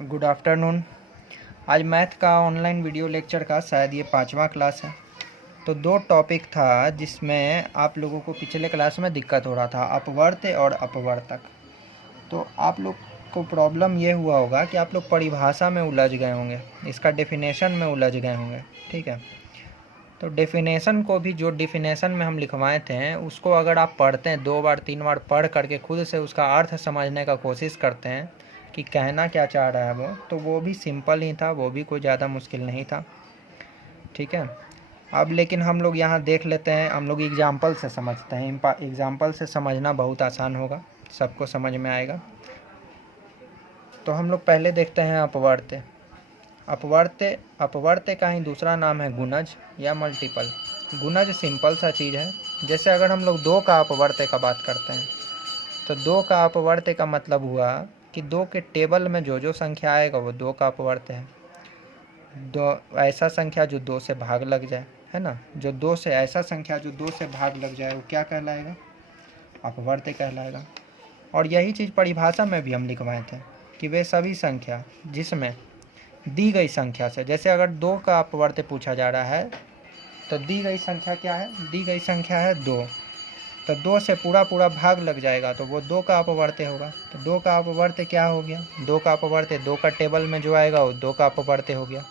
Good afternoon. आज math का online video lecture का शायद ये 5वां क्लास है। तो 2 टॉपिक था जिसमें आप लोगों को पिछले क्लास में दिक्कत हो रहा था, अपवर्त्य और अपवर्तक। तो आप लोग को प्रॉब्लम ये हुआ होगा कि आप लोग परिभाषा में उलझ गए होंगे, इसका डेफिनेशन में उलझ गए होंगे। ठीक है, तो डेफिनेशन को भी, जो डेफिनेशन में हम लिखवाए थे उसको अगर आप पढ़ते हैं 2 बार 3 बार पढ़ करके खुद से उसका अर्थ समझने का कोशिश करते हैं कि कहना क्या चाह रहा है वो, तो वो भी सिंपल ही था, वो भी कोई ज़्यादा मुश्किल नहीं था। ठीक है, अब लेकिन हम लोग यहाँ देख लेते हैं, हम लोग एग्जाम्पल से समझते हैं। एग्जाम्पल से समझना बहुत आसान होगा, सबको समझ में आएगा। तो हम लोग पहले देखते हैं अपवर्त्य। अपवर्त्य का ही दूसरा नाम है गुणज या मल्टीपल। गुणज सिंपल सा चीज़ है। जैसे अगर हम लोग 2 का अपवर्त्य का बात करते हैं तो 2 का अपवर्त्य का मतलब हुआ कि 2 के टेबल में जो जो संख्या आएगा वो 2 का अपवर्त्य है। 2 ऐसा संख्या जो 2 से भाग लग जाए, है ना, जो 2 से ऐसा संख्या जो 2 से भाग लग जाए वो क्या कहलाएगा? अपवर्त्य कहलाएगा। और यही चीज़ परिभाषा में भी हम लिखवाए थे कि वे सभी संख्या जिसमें दी गई संख्या से, जैसे अगर 2 का अपवर्त्य पूछा जा रहा है तो दी गई संख्या क्या है? दी गई संख्या है 2। तो 2 से पूरा भाग लग जाएगा तो वो 2 का अपवर्त्य होगा। तो 2 का अपवर्त्य क्या हो गया? 2 का अपवर्त्य 2 का टेबल में जो आएगा वो 2 का अपवर्त्य हो गया।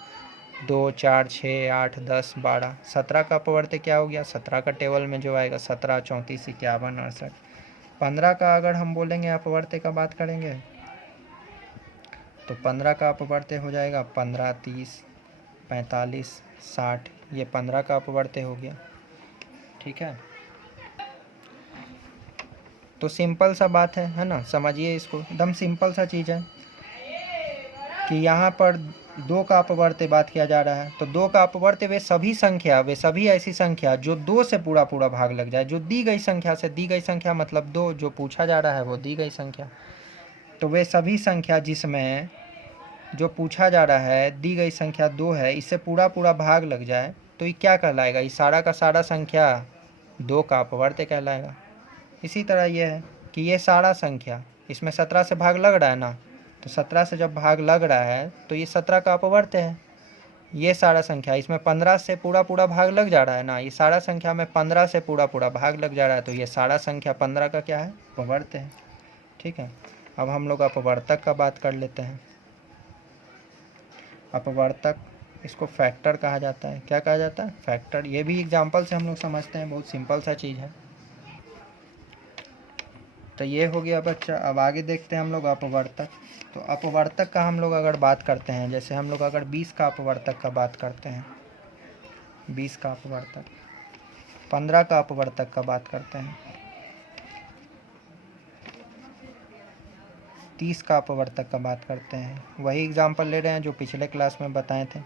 2, 4, 6, 8, 10, 12, 17 का अपवर्त्य क्या हो गया? 17 का टेबल में जो आएगा 17, 34, 51, 68। 15 का अगर हम बोलेंगे अपवर्त्य का बात करेंगे तो 15 का अपवर्त्य हो जाएगा 15, 30, 45, 60। ये 15 का अपवर्त्य हो गया। ठीक है, तो सिंपल सा बात है ना, समझिए इसको, एकदम सिंपल सा चीज़ है कि यहाँ पर 2 का अपवर्त्य बात किया जा रहा है। तो 2 का अपवर्त्य वे सभी ऐसी संख्या जो 2 से पूरा भाग लग जाए, जो दी गई संख्या से, दी गई संख्या मतलब 2, जो पूछा जा रहा है वो दी गई संख्या। तो वे सभी संख्या जिसमें जो पूछा जा रहा है दी गई संख्या 2 है, इससे पूरा भाग लग जाए तो ये क्या कहलाएगा? ये सारा का सारा संख्या 2 का अपवर्त्य कहलाएगा। इसी तरह ये है कि ये सारा संख्या, इसमें 17 से भाग लग रहा है ना, तो 17 से जब भाग लग रहा है तो ये 17 का अपवर्त्य है। ये सारा संख्या, इसमें 15 से पूरा भाग लग जा रहा है ना, ये सारा संख्या में 15 से पूरा भाग लग जा रहा है, तो ये सारा संख्या 15 का क्या है? अपवर्त्य है। ठीक है, अब हम लोग अपवर्तक का बात कर लेते हैं। अपवर्तक, इसको फैक्टर कहा जाता है। क्या कहा जाता है? फैक्टर। ये भी एग्जाम्पल से हम लोग समझते हैं, बहुत सिंपल सा चीज़ है। तो ये हो गया बच्चा। अब आगे देखते हैं हम लोग अपवर्तक। तो अपवर्तक का हम लोग अगर बात करते हैं, जैसे हम लोग अगर 20 का अपवर्तक का बात करते हैं, 20 का अपवर्तक, 15 का अपवर्तक का बात करते हैं, 30 का अपवर्तक का बात करते हैं, वही एग्जाम्पल ले रहे हैं जो पिछले क्लास में बताए थे।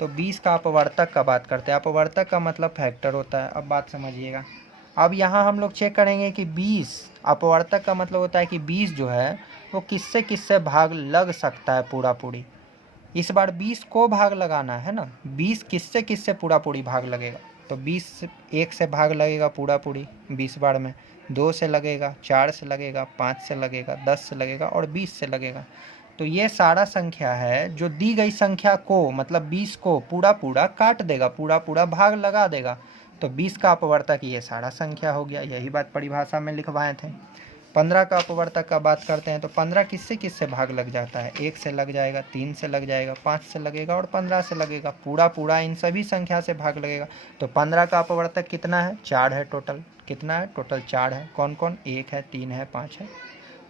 तो 20 का अपवर्तक का बात करते हैं। अपवर्तक का मतलब फैक्टर होता है। अब बात समझिएगा। अब यहाँ हम लोग चेक करेंगे कि 20 अपवर्तक का मतलब होता है कि 20 जो है वो किससे किससे भाग लग सकता है पूरी। इस बार 20 को भाग लगाना है ना, 20 किससे किससे पूरी भाग लगेगा। तो 20 1 से भाग लगेगा पूरी 20 बार में, 2 से लगेगा, 4 से लगेगा, 5 से लगेगा, 10 से लगेगा और 20 से लगेगा। तो ये सारा संख्या है जो दी गई संख्या को, मतलब 20 को पूरा काट देगा, पूरा भाग लगा देगा। तो 20 का अपवर्तक ये सारा संख्या हो गया। यही बात परिभाषा में लिखवाए थे। 15 का अपवर्तक का बात करते हैं तो 15 किससे किससे भाग लग जाता है? 1 से लग जाएगा, 3 से लग जाएगा, 5 से लगेगा और 15 से लगेगा। पूरा इन सभी संख्या से भाग लगेगा। तो 15 का अपवर्तक कितना है? 4 है टोटल। कितना है टोटल? 4 है। कौन कौन? 1 है, 3 है, 5 है,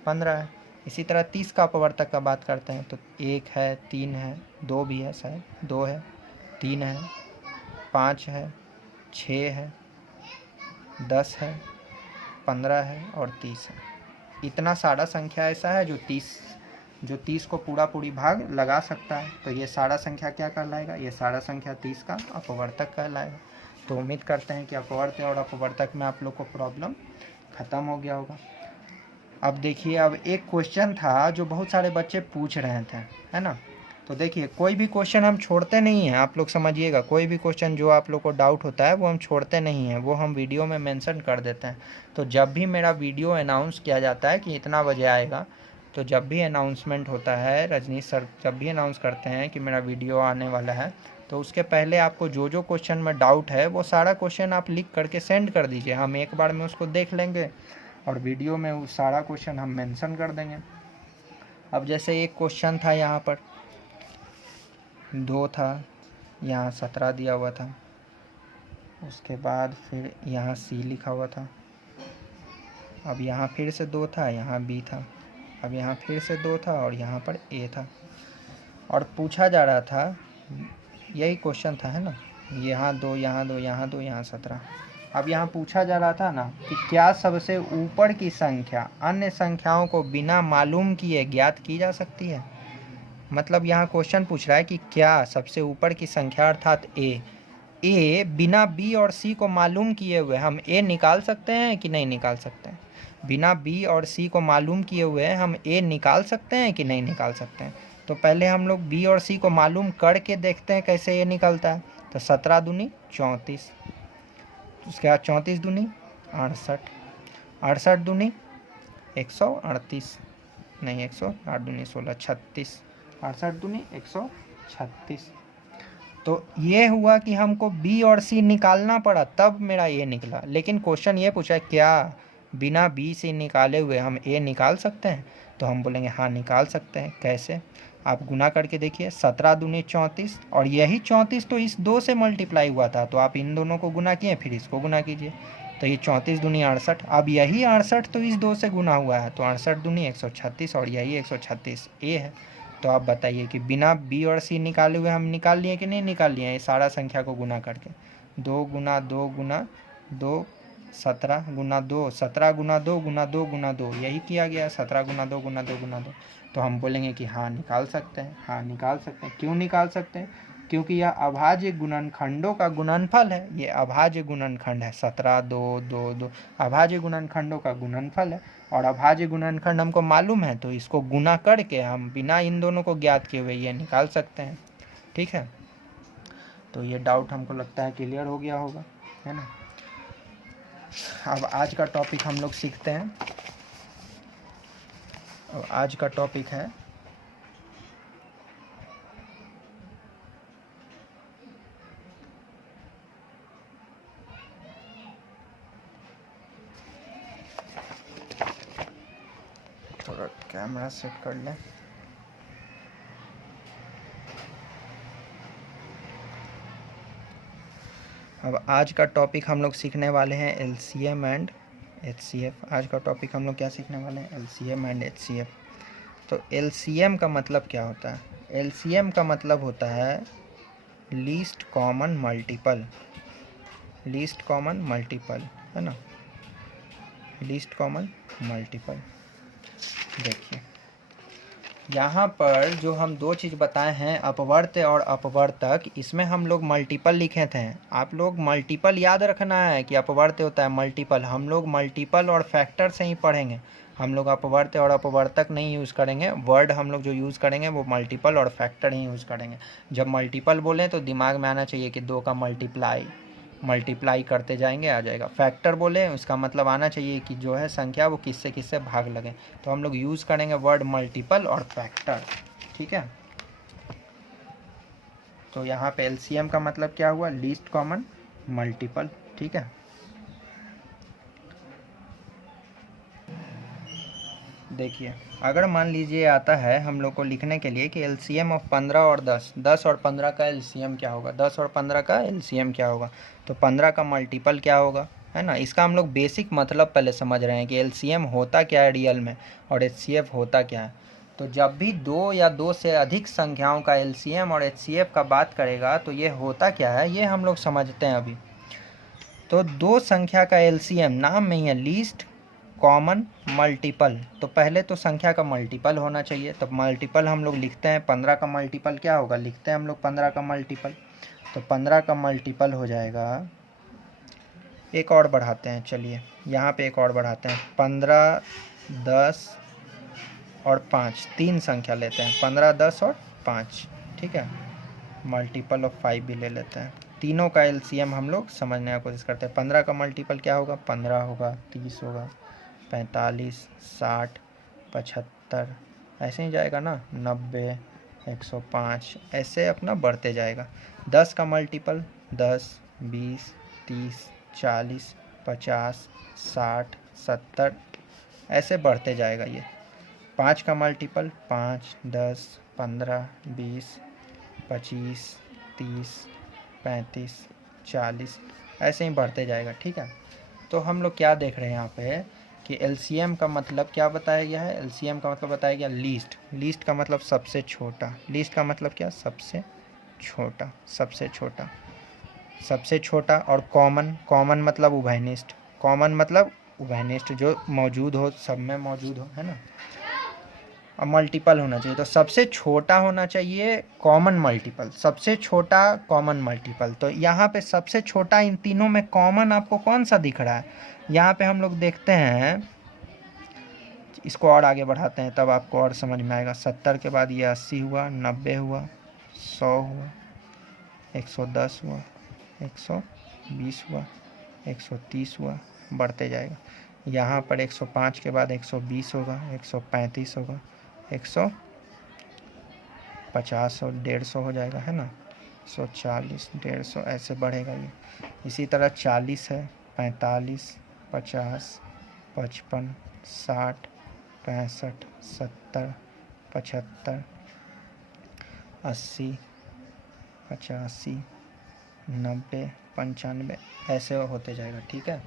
15 है। इसी तरह 30 का अपवर्तक का बात करते हैं तो 1 है, 3 है, 2 भी है, शायद 2 है, 3 है, 5 है, 6 है, 10 है, 15 है और 30 है। इतना सारा संख्या ऐसा है जो 30 को पूरी भाग लगा सकता है। तो ये सारा संख्या क्या कहलाएगा? ये सारा संख्या 30 का अपवर्तक कहलाएगा। तो उम्मीद करते हैं कि अपवर्त्य और अपवर्तक में आप लोग को प्रॉब्लम ख़त्म हो गया होगा। अब देखिए, अब एक क्वेश्चन था जो बहुत सारे बच्चे पूछ रहे थे, है ना। तो देखिए, कोई भी क्वेश्चन हम छोड़ते नहीं हैं, आप लोग समझिएगा। कोई भी क्वेश्चन जो आप लोग को डाउट होता है वो हम छोड़ते नहीं हैं, वो हम वीडियो में मेंशन कर देते हैं। तो जब भी मेरा वीडियो अनाउंस किया जाता है कि इतना बजे आएगा, तो जब भी अनाउंसमेंट होता है, रजनीश सर जब भी अनाउंस करते हैं कि मेरा वीडियो आने वाला है, तो उसके पहले आपको जो जो क्वेश्चन में डाउट है वो सारा क्वेश्चन आप लिख करके सेंड कर दीजिए। हम एक बार में उसको देख लेंगे और वीडियो में वो सारा क्वेश्चन हम मेंशन कर देंगे। अब जैसे एक क्वेश्चन था यहाँ पर 2 था, यहाँ 17 दिया हुआ था, उसके बाद फिर यहाँ C लिखा हुआ था, अब यहाँ फिर से 2 था, यहाँ B था, अब यहाँ फिर से 2 था और यहाँ पर A था। और पूछा जा रहा था, यही क्वेश्चन था है ना, यहाँ 2, यहाँ 2, यहाँ 2, यहाँ 17। अब यहाँ पूछा जा रहा था ना कि क्या सबसे ऊपर की संख्या अन्य संख्याओं को बिना मालूम किए ज्ञात की जा सकती है। मतलब यहाँ क्वेश्चन पूछ रहा है कि क्या सबसे ऊपर की संख्या अर्थात ए बिना B और C को मालूम किए हुए हम A निकाल सकते हैं कि नहीं निकाल सकते हैं। बिना B और C को मालूम किए हुए हम A निकाल सकते हैं कि नहीं निकाल सकते हैं। तो पहले हम लोग B और C को मालूम करके देखते हैं कैसे A निकलता है। तो 17 दूनी 34, उसके बाद 34 दूनी 68, 68 दूनी 138, नहीं 108 दूनी 16, 36, 68 दूनी 136। तो ये हुआ कि हमको B और C निकालना पड़ा तब मेरा A निकला। लेकिन क्वेश्चन ये पूछा है क्या बिना B से निकाले हुए हम A निकाल सकते हैं। तो हम बोलेंगे हाँ निकाल सकते हैं। कैसे, आप गुना करके देखिए, 17 दूनी 34 और यही 34 तो इस 2 से मल्टीप्लाई हुआ था, तो आप इन दोनों को गुना किए फिर इसको गुना कीजिए, तो ये 34 दूनी 68। अब यही 68 तो इस 2 से गुना हुआ है, तो 68 दूनी 136 और यही 136 A है। तो आप बताइए कि बिना B और C निकाले हुए हम निकाल लिए कि नहीं निकाल लिए, ये सारा संख्या को गुना करके। 2 गुना 2 गुना 2 17 गुना 2, 17 गुना 2 गुना 2 गुना 2, यही किया गया, 17 गुना 2 गुना 2 गुना 2। तो हम बोलेंगे कि हाँ निकाल सकते हैं, हाँ निकाल सकते हैं। क्यों निकाल सकते हैं, क्योंकि यह अभाज्य गुणनखंडों का गुणनफल है। ये अभाज्य गुणनखंड है, 17 2 2 2 अभाज्य गुणनखंडों का गुणनफल है। और अभाज्य गुणनखंड हमको मालूम है, तो इसको गुना करके हम बिना इन दोनों को ज्ञात किए हुए ये निकाल सकते हैं। ठीक है, तो ये डाउट हमको लगता है क्लियर हो गया होगा, है ना। अब आज का टॉपिक हम लोग सीखते हैं। अब आज का टॉपिक है थोड़ा कैमरा सेट कर लें। अब आज का टॉपिक हम लोग सीखने वाले हैं LCM एंड HCF। आज का टॉपिक हम लोग क्या सीखने वाले हैं, LCM एंड HCF। तो LCM का मतलब क्या होता है, LCM का मतलब होता है least common multiple. Least common multiple है ना, लीस्ट कॉमन मल्टीपल। देखिए यहाँ पर जो हम 2 चीज़ बताए हैं, अपवर्त्य और अपवर्तक, इसमें हम लोग मल्टीपल लिखे थे। आप लोग मल्टीपल याद रखना है कि अपवर्त्य होता है मल्टीपल। हम लोग मल्टीपल और फैक्टर से ही पढ़ेंगे, हम लोग अपवर्त्य और अपवर्तक नहीं यूज़ करेंगे। वर्ड हम लोग जो यूज़ करेंगे वो मल्टीपल और फैक्टर ही यूज़ करेंगे। जब मल्टीपल बोलें तो दिमाग में आना चाहिए कि 2 का मल्टीप्लाई करते जाएंगे आ जाएगा। फैक्टर बोले उसका मतलब आना चाहिए कि जो है संख्या वो किससे किससे भाग लगे। तो हम लोग यूज़ करेंगे वर्ड मल्टीपल और फैक्टर। ठीक है, तो यहाँ पे LCM का मतलब क्या हुआ, लीस्ट कॉमन मल्टीपल। ठीक है, देखिए अगर मान लीजिए आता है हम लोग को लिखने के लिए कि LCM ऑफ 15 और 10, 10 और 15 का LCM क्या होगा, 10 और 15 का LCM क्या होगा, तो 15 का मल्टीपल क्या होगा, है ना। इसका हम लोग बेसिक मतलब पहले समझ रहे हैं कि LCM होता क्या है रियल में और HCF होता क्या है। तो जब भी 2 या 2 से अधिक संख्याओं का LCM और HCF का बात करेगा तो ये होता क्या है, ये हम लोग समझते हैं अभी। तो 2 संख्या का LCM नाम में ही है, लीस्ट कॉमन मल्टीपल। तो पहले तो संख्या का मल्टीपल होना चाहिए, तो मल्टीपल हम लोग लिखते हैं। 15 का मल्टीपल क्या होगा, लिखते हैं हम लोग 15 का मल्टीपल। तो 15 का मल्टीपल हो जाएगा, एक और बढ़ाते हैं, चलिए यहाँ पे एक और बढ़ाते हैं, 15 10 और 5, 3 संख्या लेते हैं, 15 10 और 5। ठीक है, मल्टीपल ऑफ 5 भी ले लेते हैं। तीनों का LCM हम लोग समझने की कोशिश करते हैं। 15 का मल्टीपल क्या होगा, 15 होगा, 30 होगा, 45 60 70, ऐसे ही जाएगा ना, 90, 105, ऐसे अपना बढ़ते जाएगा। 10 का मल्टीपल 10, 20, 30, 40, 50, 60, 70, ऐसे बढ़ते जाएगा ये। 5 का मल्टीपल 5, 10, 15, 20, 25, 30, 35, 40, ऐसे ही बढ़ते जाएगा। ठीक है, तो हम लोग क्या देख रहे हैं यहाँ पे कि एलसीएम का मतलब क्या बताया गया है। एलसीएम का मतलब बताया गया लीस्ट। लीस्ट का मतलब सबसे छोटा। लीस्ट का मतलब क्या, सबसे छोटा, सबसे छोटा, सबसे छोटा। और कॉमन, कॉमन मतलब उभयनिष्ठ। कॉमन मतलब उभयनिष्ठ, जो मौजूद हो, सब में मौजूद हो, है ना। अब मल्टीपल होना चाहिए, तो सबसे छोटा होना चाहिए कॉमन मल्टीपल, सबसे छोटा कॉमन मल्टीपल। तो यहाँ पे सबसे छोटा इन तीनों में कॉमन आपको कौन सा दिख रहा है, यहाँ पे हम लोग देखते हैं। इसको और आगे बढ़ाते हैं तब आपको और समझ में आएगा। 70 के बाद ये 80 हुआ, 90 हुआ, 100 हुआ, 110 हुआ, 120 हुआ, 130 हुआ, बढ़ते जाएगा। यहाँ पर 105 के बाद 120 होगा, 135 होगा, 150 और 150 हो जाएगा, है ना। 140, 150, ऐसे बढ़ेगा ये। इसी तरह 40 है, 45, 50, 55, 60, 65, 70, 75, 80, 85, 90, 95, ऐसे होते जाएगा। ठीक है,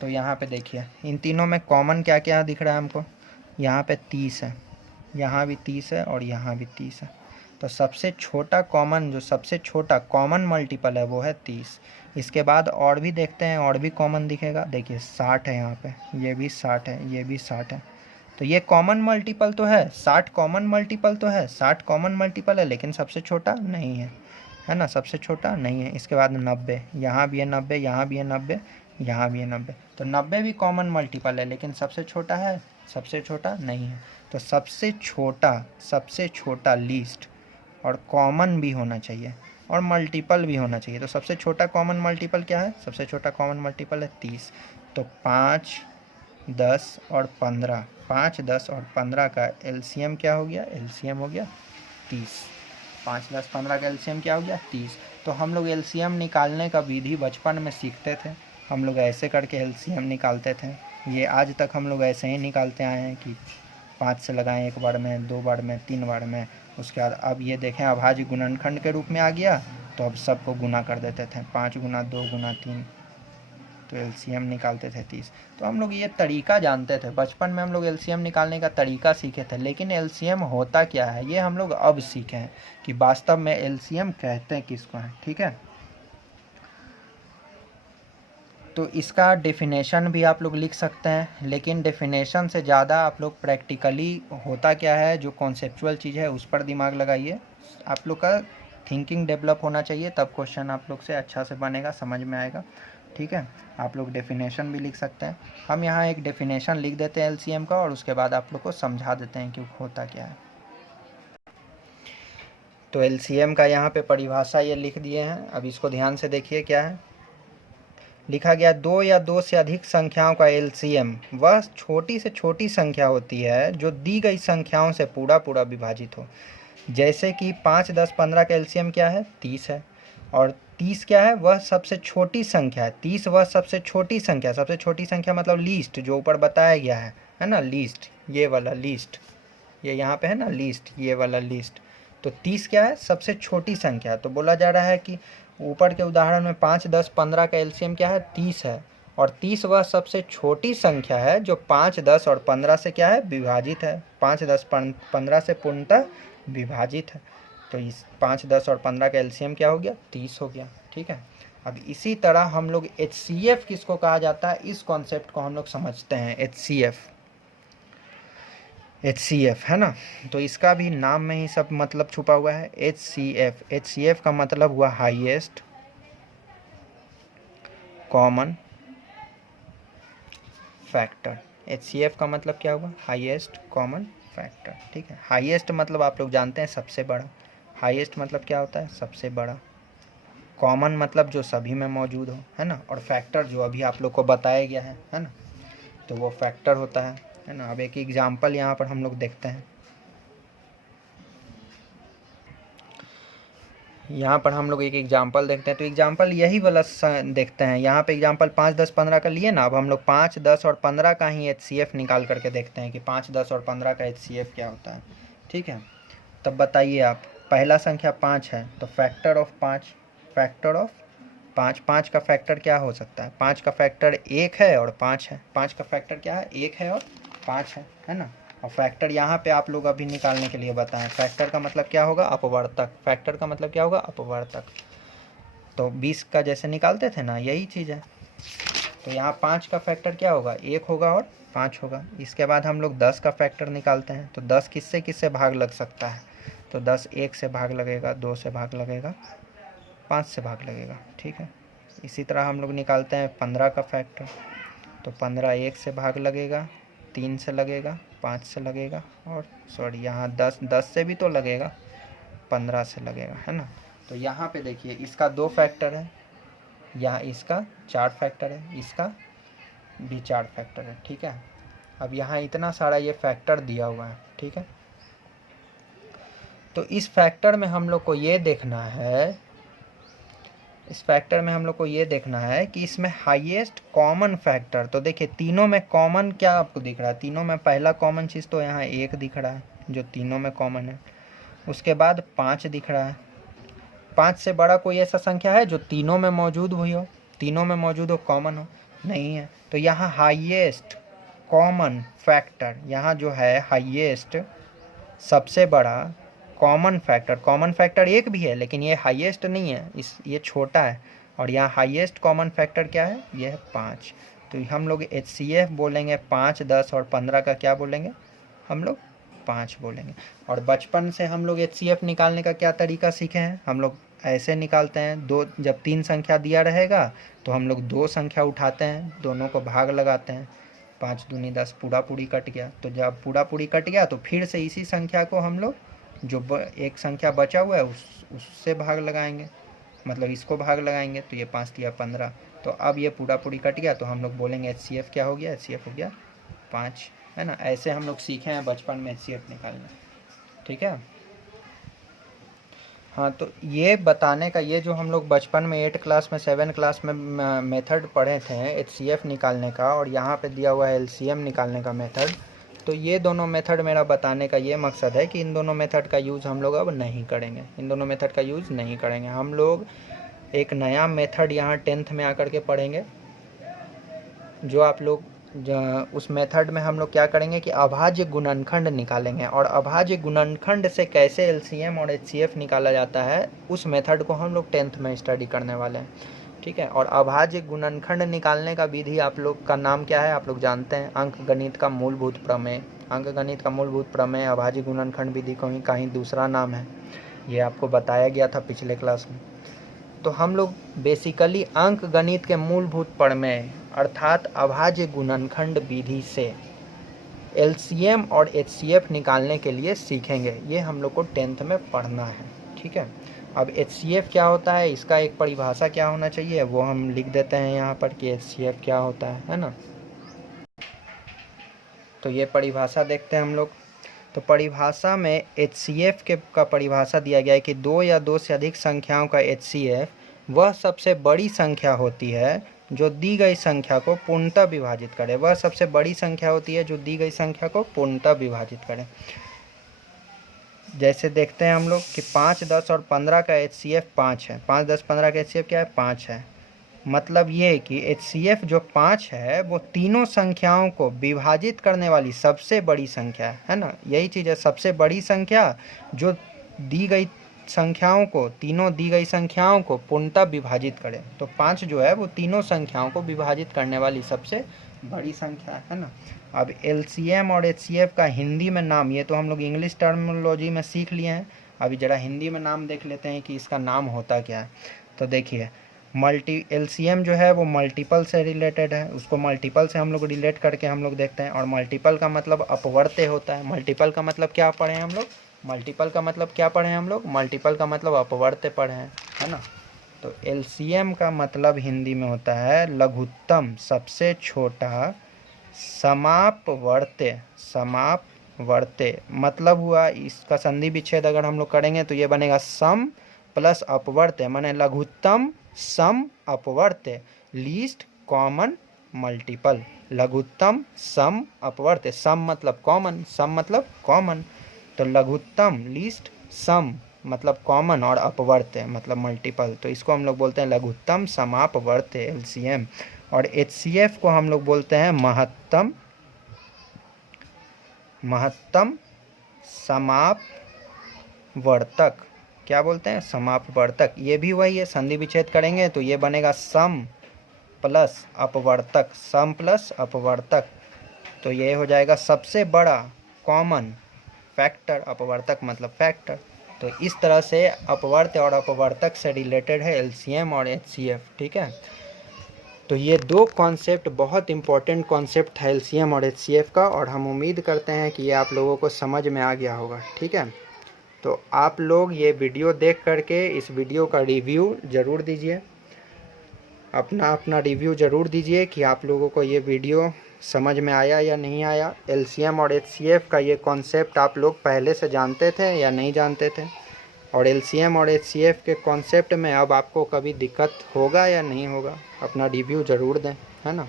तो यहाँ पे देखिए इन तीनों में कॉमन क्या क्या दिख रहा है हमको। यहाँ पे 30 है, यहाँ भी 30 है और यहाँ भी 30 है। तो सबसे छोटा कॉमन, जो सबसे छोटा कॉमन मल्टीपल है वो है 30। इसके बाद और भी देखते हैं, और भी कॉमन दिखेगा। देखिए 60 है यहाँ पे, ये भी 60 है, ये भी 60 है। तो ये कॉमन मल्टीपल तो है, 60 कॉमन मल्टीपल तो है, 60 कॉमन मल्टीपल है, लेकिन सबसे छोटा नहीं है ना, सबसे छोटा नहीं है। इसके बाद 90, यहाँ भी है 90, यहाँ भी है 90, यहाँ भी है 90। तो 90 भी कॉमन मल्टीपल है, लेकिन सबसे छोटा है, सबसे छोटा नहीं है। तो सबसे छोटा लीस्ट और कॉमन भी होना चाहिए और मल्टीपल भी होना चाहिए। तो सबसे छोटा कॉमन मल्टीपल क्या है, सबसे छोटा कॉमन मल्टीपल है 30। तो 5, 10 और 15, 5, 10 और 15 का एलसीएम क्या हो गया, एलसीएम हो गया 30। 5, 10, 15 का एलसीएम क्या हो गया, 30। तो हम लोग एलसीएम निकालने का विधि बचपन में सीखते थे। हम लोग ऐसे करके एलसीएम निकालते थे। ये आज तक हम लोग ऐसे ही निकालते आए हैं कि 5 से लगाएं, 1 बार में, 2 बार में, 3 बार में। उसके बाद अब ये देखें अभाज्य गुणनखंड के रूप में आ गया, तो अब सबको गुना कर देते थे, 5 गुना 2 गुना 3, तो एलसीएम निकालते थे 30। तो हम लोग ये तरीका जानते थे, बचपन में हम लोग एलसीएम निकालने का तरीका सीखे थे। लेकिन एलसीएम होता क्या है ये हम लोग अब सीखे हैं कि वास्तव में एलसीएम कहते हैं किसको है। ठीक है, तो इसका डेफिनेशन भी आप लोग लिख सकते हैं, लेकिन डेफिनेशन से ज़्यादा आप लोग प्रैक्टिकली होता क्या है, जो कॉन्सेप्चुअल चीज़ है उस पर दिमाग लगाइए। आप लोग का थिंकिंग डेवलप होना चाहिए, तब क्वेश्चन आप लोग से अच्छा से बनेगा, समझ में आएगा। ठीक है, आप लोग डेफिनेशन भी लिख सकते हैं। हम यहाँ एक डेफिनेशन लिख देते हैं एलसीएम का, और उसके बाद आप लोग को समझा देते हैं कि होता क्या है। तो एलसीएम का यहाँ पे परिभाषा ये लिख दिए हैं। अब इसको ध्यान से देखिए क्या है लिखा गया। 2 या 2 से अधिक संख्याओं का एलसीएम वह छोटी से छोटी संख्या होती है जो दी गई संख्याओं से पूरा पूरा विभाजित हो। जैसे कि 5, 10, 15 का एलसीएम क्या है, 30 है। और 30 क्या है, वह सबसे छोटी संख्या है। 30 वह सबसे छोटी संख्या, सबसे छोटी संख्या मतलब लीस्ट, जो ऊपर बताया गया है ना, लीस्ट, ये वाला लीस्ट, ये यहाँ पे है ना लीस्ट, ये वाला लीस्ट। तो 30 क्या है, सबसे छोटी संख्या। तो बोला जा रहा है कि ऊपर के उदाहरण में 5, 10, 15 का एलसीएम क्या है, 30 है। और 30 वह सबसे छोटी संख्या है जो 5, 10 और 15 से क्या है, विभाजित है। 5, 10, 15 से पूर्णतः विभाजित है। तो इस 5, 10 और 15 का एलसीएम क्या हो गया, 30 हो गया। ठीक है, अब इसी तरह हम लोग HCF किसको कहा जाता है, इस कॉन्सेप्ट को हम लोग समझते हैं। HCF है ना, तो इसका भी नाम में ही सब मतलब छुपा हुआ है। HCF का मतलब हुआ हाईएस्ट कॉमन फैक्टर। HCF का मतलब क्या हुआ, हाईएस्ट कॉमन फैक्टर। ठीक है, हाईएस्ट मतलब आप लोग जानते हैं सबसे बड़ा। हाईएस्ट मतलब क्या होता है, सबसे बड़ा। कॉमन मतलब जो सभी में मौजूद हो, है ना। और फैक्टर जो अभी आप लोग को बताया गया है ना, तो वो फैक्टर होता है। है ना। अब एक एग्जाम्पल यहाँ पर हम लोग देखते हैं। यहाँ पर हम लोग एक एग्जाम्पल देखते हैं। तो एग्जाम्पल यही वाला देखते हैं। यहाँ पे एग्जाम्पल 5, 10, 15 का लिए ना। अब हम लोग 5, 10 और 15 का ही HCF निकाल करके देखते हैं कि 5, 10 और 15 का HCF क्या होता है। ठीक है, तब बताइए आप। पहला संख्या 5 है तो फैक्टर ऑफ 5, फैक्टर ऑफ 5, 5 का फैक्टर क्या हो सकता है? 5 का फैक्टर 1 है और 5 है। 5 का फैक्टर क्या है? 1 है और 5 है ना। और फैक्टर यहाँ पे आप लोग अभी निकालने के लिए बताएं। फैक्टर का मतलब क्या होगा? अपवर्तक। फैक्टर का मतलब क्या होगा? अपवर्तक। तो 20 का जैसे निकालते थे ना, यही चीज़ है। तो यहाँ 5 का फैक्टर क्या होगा? 1 होगा और 5 होगा। इसके बाद हम लोग 10 का फैक्टर निकालते हैं। तो 10 किससे किससे भाग लग सकता है? तो 10 1 से भाग लगेगा, 2 से भाग लगेगा, 5 से भाग लगेगा। ठीक है, इसी तरह हम लोग निकालते हैं 15 का फैक्टर। तो 15 1 से भाग लगेगा, 3 से लगेगा, 5 से लगेगा, और सॉरी यहाँ 10 से भी तो लगेगा, 15 से लगेगा, है ना। तो यहाँ पे देखिए इसका 2 फैक्टर है, यहाँ इसका 4 फैक्टर है, इसका भी 4 फैक्टर है। ठीक है, अब यहाँ इतना सारा ये फैक्टर दिया हुआ है। ठीक है, तो इस फैक्टर में हम लोग को ये देखना है, इस फैक्टर में हम लोग को ये देखना है कि इसमें हाईएस्ट कॉमन फैक्टर। तो देखिए तीनों में कॉमन क्या आपको दिख रहा है? तीनों में पहला कॉमन चीज़ तो यहाँ 1 दिख रहा है जो तीनों में कॉमन है। उसके बाद 5 दिख रहा है। 5 से बड़ा कोई ऐसा संख्या है जो तीनों में मौजूद हुई हो, तीनों में मौजूद हो, कॉमन हो? नहीं है। तो यहाँ हाईएस्ट कॉमन फैक्टर, यहाँ जो है हाईएस्ट सबसे बड़ा कॉमन फैक्टर 1 भी है, लेकिन ये हाईएस्ट नहीं है, ये छोटा है। और यहाँ हाईएस्ट कॉमन फैक्टर क्या है? ये है 5। तो हम लोग HCF बोलेंगे 5, 10 और 15 का क्या बोलेंगे? हम लोग 5 बोलेंगे। और बचपन से हम लोग HCF निकालने का क्या तरीका सीखे हैं? हम लोग ऐसे निकालते हैं, दो जब 3 संख्या दिया रहेगा तो हम लोग 2 संख्या उठाते हैं, दोनों को भाग लगाते हैं, 5 दूनी 10, पूरा पूरी कट गया। तो जब पूरा पूरी कट गया तो फिर से इसी संख्या को हम लोग जो एक संख्या बचा हुआ है उससे भाग लगाएंगे, मतलब इसको भाग लगाएंगे। तो ये 5 दिया 15। तो अब ये पूरा पूरी कट गया तो हम लोग बोलेंगे HCF क्या हो गया? HCF हो गया 5, है ना। ऐसे हम लोग सीखे हैं बचपन में HCF निकालना। ठीक है, हाँ। तो ये बताने का, ये जो हम लोग बचपन में 8 क्लास में 7 क्लास में मेथड पढ़े थे HCF निकालने का, और यहाँ पे दिया हुआ है LCM निकालने का मेथड। तो ये दोनों मेथड मेरा बताने का ये मकसद है कि इन दोनों मेथड का यूज़ हम लोग अब नहीं करेंगे, इन दोनों मेथड का यूज़ नहीं करेंगे। हम लोग एक नया मेथड यहाँ 10th में आकर के पढ़ेंगे, जो आप लोग उस मेथड में हम लोग क्या करेंगे कि अभाज्य गुणनखंड निकालेंगे। और अभाज्य गुणनखंड से कैसे LCM और HCF निकाला जाता है, उस मेथड को हम लोग 10th में स्टडी करने वाले हैं। ठीक है, और अभाज्य गुणनखंड निकालने का विधि आप लोग का नाम क्या है? आप लोग जानते हैं, अंकगणित का मूलभूत प्रमेय। अंकगणित का मूलभूत प्रमेय अभाज्य गुणनखंड विधि का ही दूसरा नाम है, ये आपको बताया गया था पिछले क्लास में। तो हम लोग बेसिकली अंकगणित के मूलभूत प्रमेय अर्थात अभाज्य गुणनखंड विधि से LCM और HCF निकालने के लिए सीखेंगे। ये हम लोग को 10th में पढ़ना है। ठीक है, अब HCF क्या होता है, इसका एक परिभाषा क्या होना चाहिए वो हम लिख देते हैं यहाँ पर कि HCF क्या होता है ना। तो ये परिभाषा देखते हैं हम लोग। तो परिभाषा में HCF का परिभाषा दिया गया है कि 2 या 2 से अधिक संख्याओं का HCF वह सबसे बड़ी संख्या होती है जो दी गई संख्या को पूर्णतः विभाजित करे। वह सबसे बड़ी संख्या होती है जो दी गई संख्या को पूर्णतः विभाजित करे। जैसे देखते हैं हम लोग कि 5, 10 और 15 का HCF 5 है। 5, 10, 15 का HCF क्या है? 5 है। मतलब ये कि HCF जो 5 है वो तीनों संख्याओं को विभाजित करने वाली सबसे बड़ी संख्या है ना। यही चीज़ है, सबसे बड़ी संख्या जो दी गई संख्याओं को, तीनों दी गई संख्याओं को पूर्णतः विभाजित करे। तो 5 जो है वो तीनों संख्याओं को विभाजित करने वाली सबसे बड़ी संख्या है ना। अब LCM और HCF का हिंदी में नाम, ये तो हम लोग इंग्लिश टर्मिनोलॉजी में सीख लिए हैं, अभी ज़रा हिंदी में नाम देख लेते हैं कि इसका नाम होता क्या है। तो देखिए LCM जो है वो मल्टीपल से रिलेटेड है, उसको मल्टीपल से हम लोग रिलेट करके हम लोग देखते हैं। और मल्टीपल का मतलब अपवर्त्य होता है। मल्टीपल का मतलब क्या पढ़े हैं हम लोग? मल्टीपल का मतलब क्या पढ़े हैं हम लोग? मल्टीपल का मतलब अपवर्त्य पढ़े हैं, है ना। तो LCM का मतलब हिंदी में होता है लघुत्तम सबसे छोटा समापवर्त्य, समापवर्त्य मतलब हुआ इसका संधि विच्छेद अगर हम लोग करेंगे तो ये बनेगा सम प्लस अपवर्त्य, माने लघुत्तम सम अपवर्त्य, लीस्ट कॉमन मल्टीपल। लघुत्तम सम अपवर्त्य, सम मतलब कॉमन, सम मतलब कॉमन, तो लघुत्तम लीस्ट सम मतलब कॉमन और अपवर्त्य मतलब मल्टीपल, तो इसको हम लोग बोलते हैं लघुत्तम समापवर्त्य एलसीएम। और एचसीएफ को हम लोग बोलते हैं महत्तम, महत्तम समापवर्तक। क्या बोलते हैं? समापवर्तक। ये भी वही है, संधि विच्छेद करेंगे तो ये बनेगा सम प्लस अपवर्तक, सम प्लस अपवर्तक, तो ये हो जाएगा सबसे बड़ा कॉमन फैक्टर, अपवर्तक मतलब फैक्टर। तो इस तरह से अपवर्त्य और अपवर्तक से रिलेटेड है एलसीएम और एचसीएफ, ठीक है। तो ये दो कॉन्सेप्ट बहुत इंपॉर्टेंट कॉन्सेप्ट है एलसीएम और एचसीएफ का, और हम उम्मीद करते हैं कि ये आप लोगों को समझ में आ गया होगा, ठीक है। तो आप लोग ये वीडियो देख करके इस वीडियो का रिव्यू ज़रूर दीजिए, अपना अपना रिव्यू ज़रूर दीजिए कि आप लोगों को ये वीडियो समझ में आया या नहीं आया। एलसीएम और एचसीएफ का ये कॉन्सेप्ट आप लोग पहले से जानते थे या नहीं जानते थे, और एलसीएम और एचसीएफ के कॉन्सेप्ट में अब आपको कभी दिक्कत होगा या नहीं होगा, अपना रिव्यू ज़रूर दें, है ना।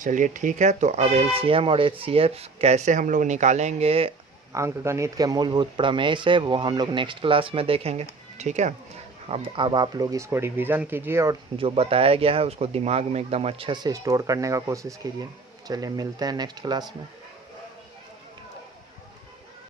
चलिए ठीक है, तो अब एलसीएम और एचसीएफ कैसे हम लोग निकालेंगे अंकगणित के मूलभूत प्रमेय से, वो हम लोग नेक्स्ट क्लास में देखेंगे, ठीक है। अब आप लोग इसको रिवीजन कीजिए और जो बताया गया है उसको दिमाग में एकदम अच्छे से स्टोर करने का कोशिश कीजिए। चलिए मिलते हैं नेक्स्ट क्लास में।